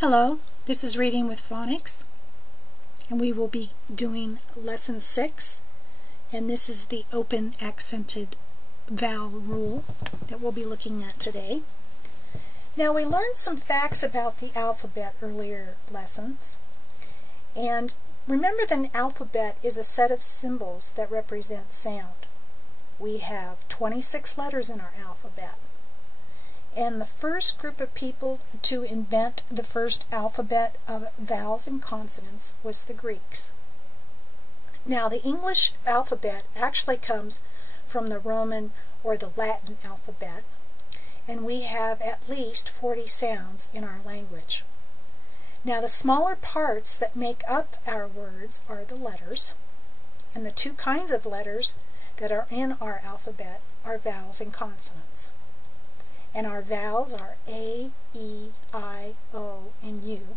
Hello, this is Reading with Phonics, and we will be doing Lesson 6, and this is the open accented vowel rule that we'll be looking at today. Now, we learned some facts about the alphabet earlier lessons, and remember that an alphabet is a set of symbols that represent sound. We have 26 letters in our alphabet. And the first group of people to invent the first alphabet of vowels and consonants was the Greeks. Now, the English alphabet actually comes from the Roman or the Latin alphabet, and we have at least 40 sounds in our language. Now, the smaller parts that make up our words are the letters, and the two kinds of letters that are in our alphabet are vowels and consonants. And our vowels are A, E, I, O, and U.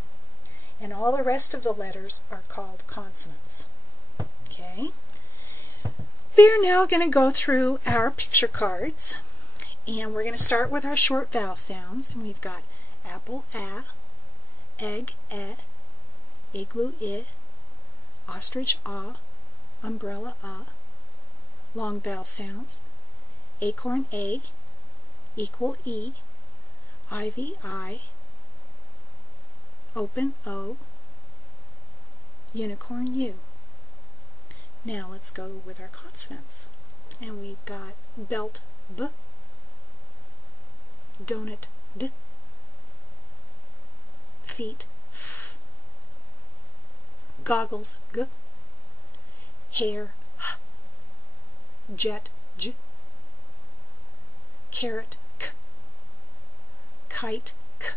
And all the rest of the letters are called consonants. Okay? We are now going to go through our picture cards. And we're going to start with our short vowel sounds. And we've got apple, a, egg, igloo, ostrich, umbrella, long vowel sounds, acorn, a, equal, E, ivy, I, open, O, unicorn, U. Now let's go with our consonants. And we've got belt, B, donut, D, feet, F, goggles, G, hair, H, jet, J, carrot, K, kite, K,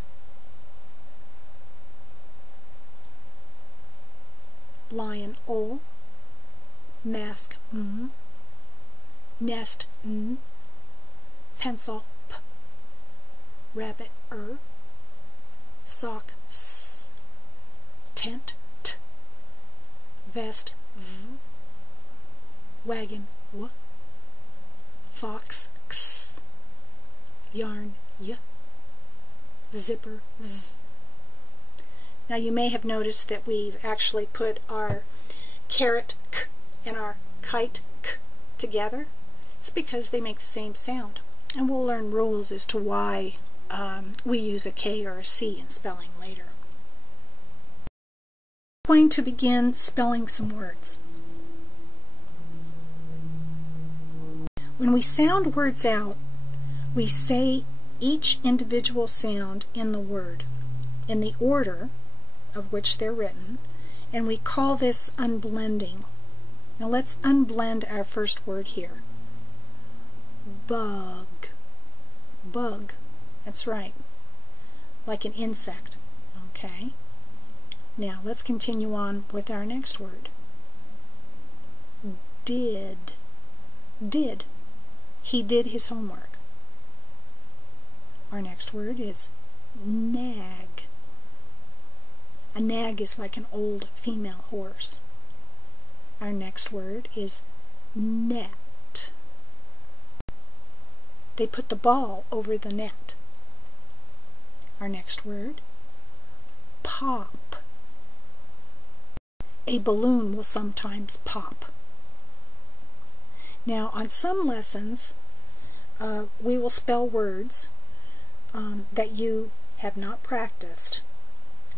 lion, L, mask, M, nest, N, pencil, P, rabbit, sock, S, tent, T, vest, V, wagon, W, fox, X, yarn, Y, zipper, Z. Now you may have noticed that we've actually put our carrot, K, and our kite, K, together. It's because they make the same sound. And we'll learn rules as to why we use a K or a C in spelling later. I'm going to begin spelling some words. When we sound words out, we say each individual sound in the word in the order of which they're written, and we call this unblending. Now let's unblend our first word here. Bug. Bug. That's right. Like an insect. Okay. Now let's continue on with our next word. Did. Did. He did his homework. Our next word is nag. A nag is like an old female horse. Our next word is net. They put the ball over the net. Our next word, pop. A balloon will sometimes pop. Now, on some lessons, we will spell words that you have not practiced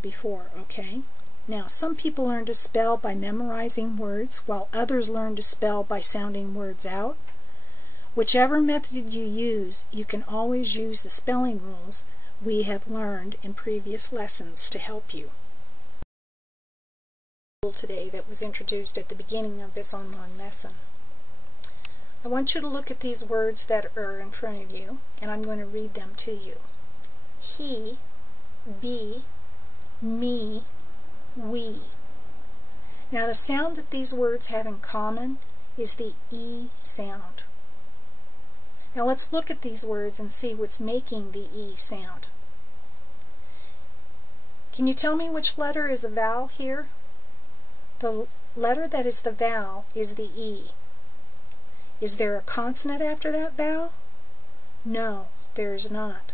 before, okay? Now, some people learn to spell by memorizing words, while others learn to spell by sounding words out. Whichever method you use, you can always use the spelling rules we have learned in previous lessons to help you. Today that was introduced at the beginning of this online lesson. I want you to look at these words that are in front of you, and I'm going to read them to you. He, be, me, we. Now the sound that these words have in common is the E sound. Now let's look at these words and see what's making the E sound. Can you tell me which letter is a vowel here? The letter that is the vowel is the E. Is there a consonant after that vowel? No, there is not.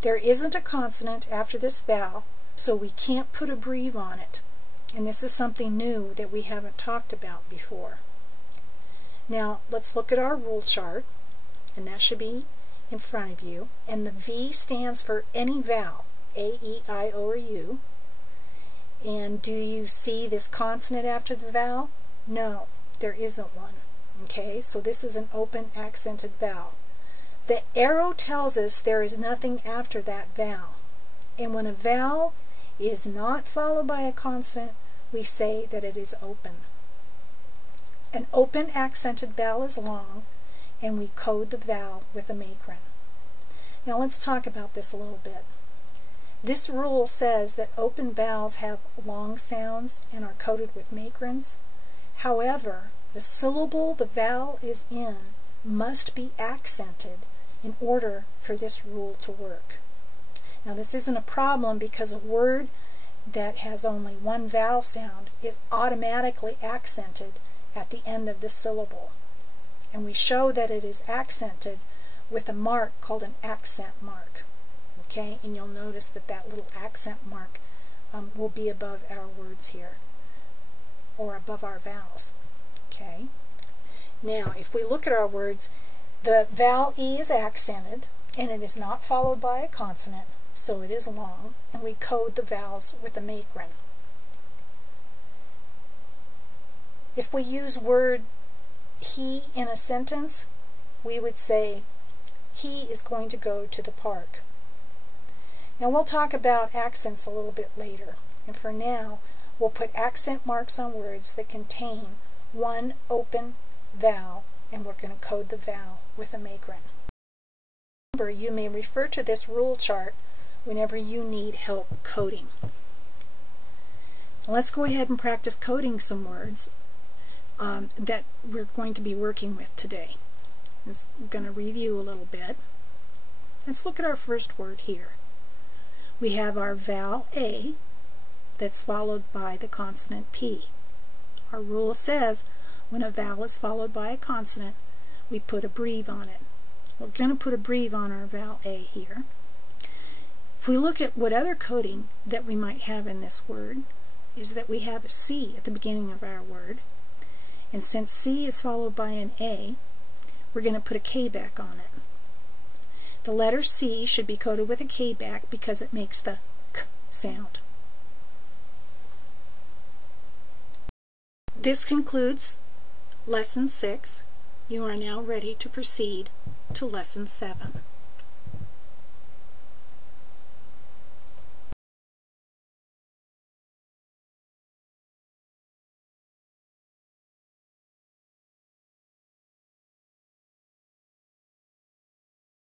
There isn't a consonant after this vowel, so we can't put a breathe on it. And this is something new that we haven't talked about before. Now let's look at our rule chart, and that should be in front of you. And the V stands for any vowel, A, E, I, O, or U. And do you see this consonant after the vowel? No, there isn't one. Okay, so this is an open accented vowel. The arrow tells us there is nothing after that vowel. And when a vowel is not followed by a consonant, we say that it is open. An open accented vowel is long, and we code the vowel with a macron. Now let's talk about this a little bit. This rule says that open vowels have long sounds and are coded with macrons. However, the syllable the vowel is in must be accented in order for this rule to work. Now this isn't a problem because a word that has only one vowel sound is automatically accented at the end of the syllable. And we show that it is accented with a mark called an accent mark. Okay, and you'll notice that that little accent mark will be above our words here, or above our vowels. Okay, now if we look at our words, the vowel E is accented, and it is not followed by a consonant, so it is long, and we code the vowels with a macron. If we use word he in a sentence, we would say, he is going to go to the park. Now we'll talk about accents a little bit later, and for now we'll put accent marks on words that contain one open vowel, and we're going to code the vowel with a macron. Remember, you may refer to this rule chart whenever you need help coding. Now let's go ahead and practice coding some words that we're going to be working with today. I'm going to review a little bit. Let's look at our first word here. We have our vowel A that's followed by the consonant P. Our rule says when a vowel is followed by a consonant, we put a breathe on it. We're going to put a breathe on our vowel A here. If we look at what other coding that we might have in this word, is that we have a C at the beginning of our word. And since C is followed by an A, we're going to put a K back on it. The letter C should be coded with a K back because it makes the K sound. This concludes Lesson 6. You are now ready to proceed to Lesson 7.